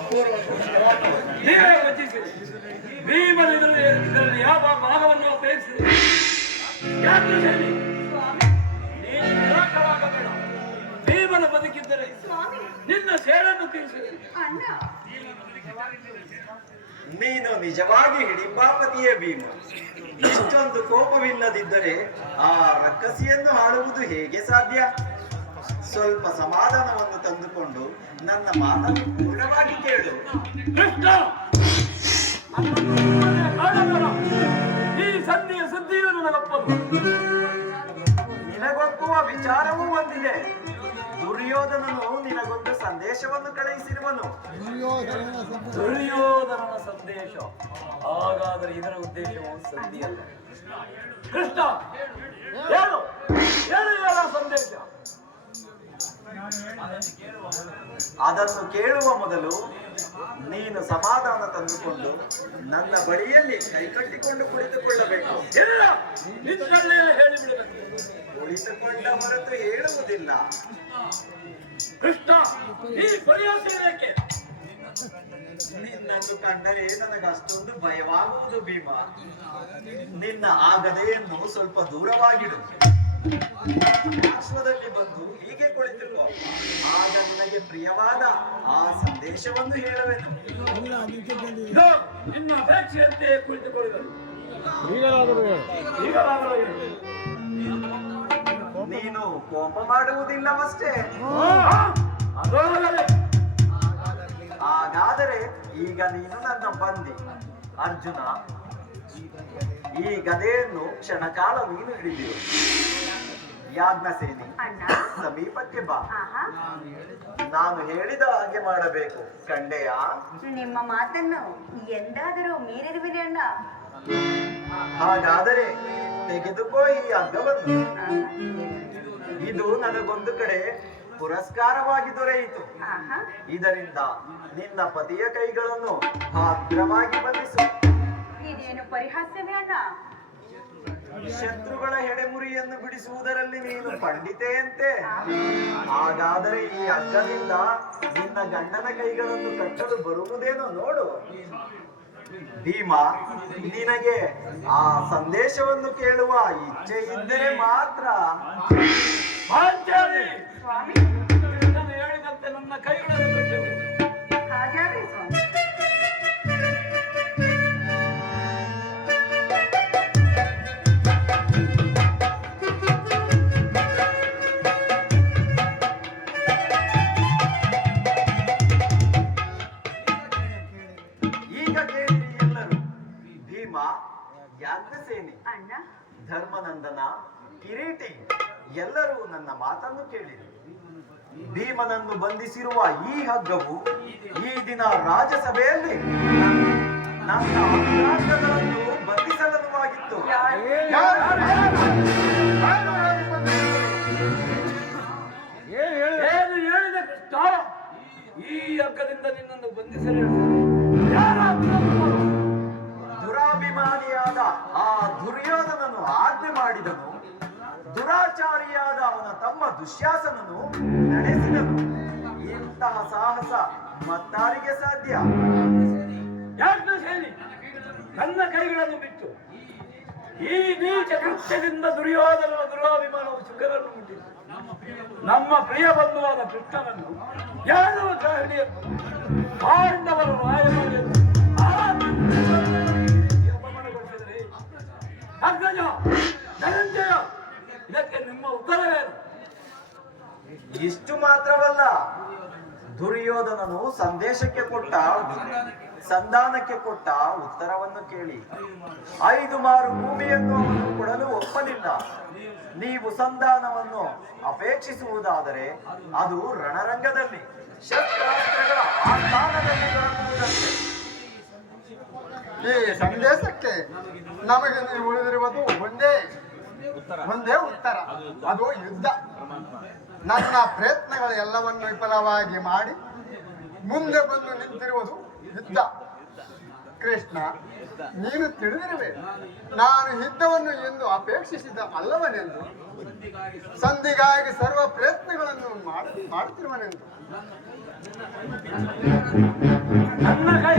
ಅಪೂರ್ವ ನೀವೇ ವಂಚಿಸಿರಿ. ಭೀಮನ ಇದರಲ್ಲಿ ಯಾವ ಭಾಗವನ್ನು ಉಪಯೋಗಿಸಿರಿ? ಯಾಕೆ ಹೇಳಿ? ನೀನು ನಿರಾಶರಾಗಬೇಡ. ಭೀಮನ ಬದುಕಿದ್ದರೆ ನಿನ್ನ ಸೇಡನ್ನು ತೀರಿಸಿರಿ. ನೀನು ನಿಜವಾಗಿ ಹಿಡಿಂಬಾಪತಿಯೇ ಭೀಮ. ಇಷ್ಟೊಂದು ಕೋಪವಿಲ್ಲದಿದ್ದರೆ ಆ ರಕ್ಕಸಿಯನ್ನು ಆಳುವುದು ಹೇಗೆ ಸಾಧ್ಯ? ಸ್ವಲ್ಪ ಸಮಾಧಾನವನ್ನು ತಂದುಕೊಂಡು ನನ್ನ ಮಾತನ್ನು ಪೂರ್ಣವಾಗಿ ಕೇಳು. ಕೃಷ್ಣ, ಈ ಸಂಧಿಯ ಸುದ್ದಿಯು ನನಗೊಪ್ಪದು. ನಿನಗೊಪ್ಪುವ ವಿಚಾರವೂ ಒಂದಿದೆ. ದುರ್ಯೋಧನನು ನಿನಗೊಂದು ಸಂದೇಶವನ್ನು ಕಳುಹಿಸಿರುವನು. ದುರ್ಯೋಧನನ ಸಂದೇಶ? ಹಾಗಾದರೆ ಇದರ ಉದ್ದೇಶವು ಸಂಧಿಯಲ್ಲ. ಕೃಷ್ಣ, ಏನು ಏನು ಸಂದೇಶ? ಅದನ್ನು ಕೇಳುವ ಮೊದಲು ನೀನು ಸಮಾಧಾನ ತಂದುಕೊಂಡು ನನ್ನ ಬಳಿಯಲ್ಲಿ ಕೈಕಟ್ಟಿಕೊಂಡು ಕುಳಿತುಕೊಳ್ಳಬೇಕು. ಇಲ್ಲ, ನಿನ್ನಲ್ಲೇ ಹೇಳಿಬಿಡಬೇಕು. ಕುಳಿತುಕೊಂಡ ಹೊರತು ಹೇಳುವುದಿಲ್ಲ. ಕೃಷ್ಣ, ಈ ಪರಿಹಾಸಕ್ಕೆ ನಿನ್ನನ್ನು ಕಂಡರೆ ನನಗೆ ಅಷ್ಟೊಂದು ಭಯವಾಗುವುದು ಭೀಮ. ನಿನ್ನ ಆ ಗದೆಯನ್ನು ಸ್ವಲ್ಪ ದೂರವಾಗಿಡು. ಪಾರ್ಶ್ವದಲ್ಲಿ ಬಂದು ಹೀಗೆ ಕುಳಿತುಕೋ. ಆಗ ನಿನಗೆ ಪ್ರಿಯವಾದ ಆ ಸಂದೇಶವನ್ನು ಹೇಳುವೆನು. ನಿನ್ನ ಅಪೇಕ್ಷೆಯಂತೆ ಕುಳಿತುಕೊಳ್ಳುವರು. ನೀನು ಕೋಪ ಮಾಡುವುದಿಲ್ಲವಷ್ಟೇ. ಹಾಗಾದರೆ ಈಗ ನೀನು ನನ್ನ ಬಂದಿ. ಅರ್ಜುನ, ಈ ಗದೆಯನ್ನು ಕ್ಷಣಕಾಲ ನೀನು ಹಿಡಿದಿರು. ಯಾಜ್ಞಸೇನಿ, ಸಮೀಪಕ್ಕೆ ಬಾ. ನಾನು ಹೇಳಿದ ಹಾಗೆ ಮಾಡಬೇಕು. ಕಂಡೆಯಾ? ನಿಮ್ಮ ಮಾತನ್ನು ಎಂದಾದರೂ ಮೀರಿರುವಿರಿ ಅಣ್ಣ. ಹಾಗಾದರೆ ತೆಗೆದುಕೋ ಈ ಹಗ್ಗವನ್ನು. ಇದು ನನಗೊಂದು ಕಡೆ ಪುರಸ್ಕಾರವಾಗಿ ದೊರೆಯಿತು. ಇದರಿಂದ ನಿನ್ನ ಪತಿಯ ಕೈಗಳನ್ನು ಭದ್ರವಾಗಿ ಬಂಧಿಸು. ಇದೇನು ಪರಿಹಾಸ್ಯವೇ ಅಣ್ಣ? ಶತ್ರುಗಳ ಹೆಡೆಮುರಿಯನ್ನು ಬಿಡಿಸುವುದರಲ್ಲಿ ನೀನು ಪಂಡಿತೆಯಂತೆ. ಹಾಗಾದರೆ ಈ ಹಗ್ಗದಿಂದ ನಿನ್ನ ಗಂಡನ ಕೈಗಳನ್ನು ಕಟ್ಟಲು ಬರುವುದೇನೋ ನೋಡು. ಭೀಮ, ನಿನಗೆ ಆ ಸಂದೇಶವನ್ನು ಕೇಳುವ ಇಚ್ಛೆ ಇದ್ದರೆ ಮಾತ್ರ. ಸ್ವಾಮಿ, ಹೇಳಿದಂತೆ ನನ್ನ ಕೈಗಳನ್ನು ಕಟ್ಟಬೇಕು. ಹಾಗಾದ್ರೆ ಸ್ವಾಮಿ. ಈಗ ಕೇಳಿರಿ ಎಲ್ಲರೂ. ಭೀಮ, ಯಾಜ್ಞಸೇನಿ, ಅಣ್ಣ, ಧರ್ಮನಂದನ, ಕಿರೀಟಿ ಎಲ್ಲರೂ ನನ್ನ ಮಾತನ್ನು ಕೇಳಿರಿ. ಭೀಮನನ್ನು ಬಂಧಿಸಿರುವ ಈ ಹಗ್ಗವು ಈ ದಿನ ರಾಜಸಭೆಯಲ್ಲಿ ನನ್ನ ಅಂಗಾಂಗಗಳನ್ನು ಬಂಧಿಸಲನುವಾಗಿತ್ತು. ಏನು ಹೇಳಿದ ಕೃಷ್ಣ? ಈ ಹಗ್ಗದಿಂದ ನಿನ್ನನ್ನು ಬಂಧಿಸಲು ದುರಾಭಿಮಾನಿಯಾದ ಆ ದುರ್ಯೋಧನನು ಆಜ್ಞೆ ಮಾಡಿದನು. ದುರಾಚಾರಿಯಾದ ಅವನ ತಮ್ಮ ದುಶ್ಯಾಸನನು ನಡೆಸಿದನು. ಇಂತಹ ಸಾಹಸ ಮತ್ತಾರಿಗೆ ಸಾಧ್ಯ? ಯಾಜ್ಞಸೇನಿ, ನನ್ನ ಕೈಗಳನ್ನು ಬಿಟ್ಟು ಈ ನೀಚ ಕೃತ್ಯದಿಂದ ದುರ್ಯೋಧನನ ದುರಾಭಿಮಾನವು ಸುಖರನ್ನು ಮುಟ್ಟಿತು. ನಮ್ಮ ಪ್ರಿಯ ಬಂಧುವಾದ ಕೃಷ್ಣನನ್ನು ಯಾದವ ಗ್ರಹಣಿಯನ್ನು ಪಾಂಡವರ ರಾಯಭಾರಿಯನ್ನು ಅಪಮಾನಗೊಳಿಸಿದರೆ ಅಗ್ರಜ, ಧನಂಜಯ, ಇದಕ್ಕೆ ನಿಮ್ಮ ಉತ್ತರವೇನು? ಇಷ್ಟು ಮಾತ್ರವಲ್ಲ, ದುರ್ಯೋಧನನು ಸಂಧಾನಕ್ಕೆ ಕೊಟ್ಟ ಉತ್ತರವನ್ನು ಕೇಳಿ 5 ಮಾರು ಭೂಮಿಯನ್ನು ಅವನು ಕೊಡಲು ಒಪ್ಪಲಿಲ್ಲ. ನೀವು ಸಂಧಾನವನ್ನು ಅಪೇಕ್ಷಿಸುವುದಾದರೆ ಅದು ರಣರಂಗದಲ್ಲಿ ಶಸ್ತ್ರಾಸ್ತ್ರಗಳ ಆಸ್ಥಾನದಲ್ಲಿ ದೊರಕುವುದಂತೆ. ಈ ಸಂದೇಶಕ್ಕೆ ನಮಗೆ ನೀವು ಉಳಿದಿರುವುದು ಒಂದೇ ಉತ್ತರ, ಅದು ಯುದ್ಧ. ನನ್ನ ಪ್ರಯತ್ನಗಳು ಎಲ್ಲವನ್ನು ವಿಫಲವಾಗಿ ಮಾಡಿ ಮುಂದೆ ಬಂದು ನಿಂತಿರುವುದು ಯುದ್ಧ. ಕೃಷ್ಣ, ನೀನು ತಿಳಿದಿರುವೆ ನಾನು ಯುದ್ಧವನ್ನು ಎಂದು ಅಪೇಕ್ಷಿಸಿದ ಅಲ್ಲವನೆಂದು, ಸಂಧಿಗಾಗಿ ಸರ್ವ ಪ್ರಯತ್ನಗಳನ್ನು ಮಾಡುತ್ತಿರುವನೆಂದು. ನನ್ನ ಕೈ